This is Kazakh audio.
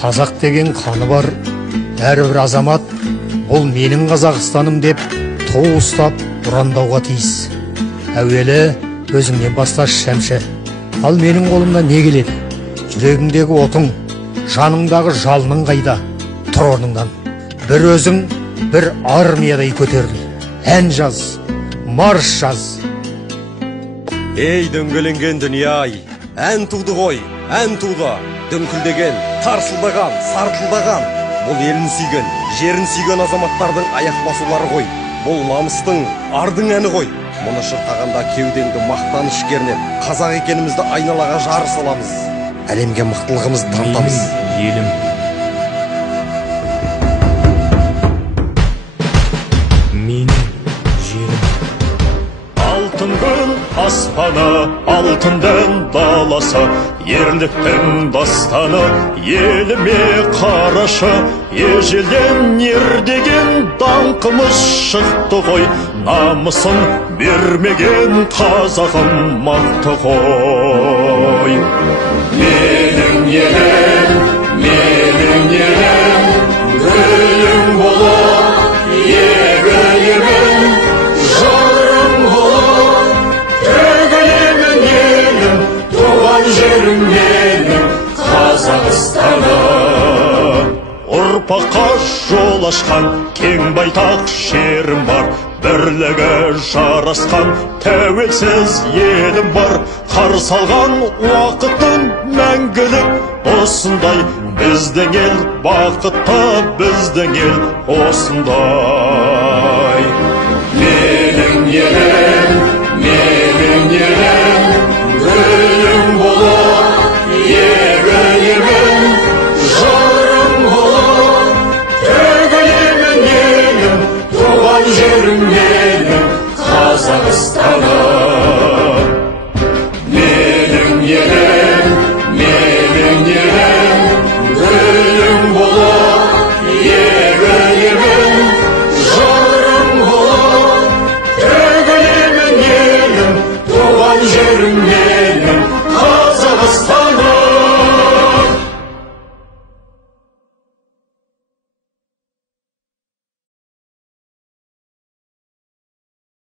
Қазақ деген қаны бар әрбір азамат бұл менің Қазақстаным деп ту ұстап ұрандауға тиіс. Әуелі өзіңнен басташы шәмші. Ал менің қолымнан не келеді? Жүрегіңдегі отың, жаныңдағы жалының қайда? Тұр орныңдан. Bir өзің, bir армиядай көтеріл. Ән жаз, марш жаз. Ей дөңгеленген дүние-ай, ән туды ғой, ән туды. Дөңкілдеген, тарсылдаған, сартылдаған. Бұл елін сүйген, жерін сүйген азаматтардың аяқ басулары ғой. Бұл намыстың, ардың әні ғой. Мұны шырқағанда кеудеңді мақтаныш кернеп, қазақ екенімізді айналаға жарыс аламыз. Әлемге мықтылығымызды танытамыз. Елім. Алтын күн аспаны, алтындың даласы, ерліктің дастаны, еліме қарашы, ежелден ердеген даңқымыз шықты ғой, намысын бермеген қазағым мықты ғой. Менің елім, гүлің болып, егілемін, жарым болып, төгілемін елім, туған жерім менің Қазақстаным. Ұрпаққа жол ашқан кең байтақ шерім бар, бірлігі жарасқан тәуелсіз елім бар. Қарсы алған уақыттың мәңгілік осындай, біздің ел бақытты, біздің ел осындай. Менің елім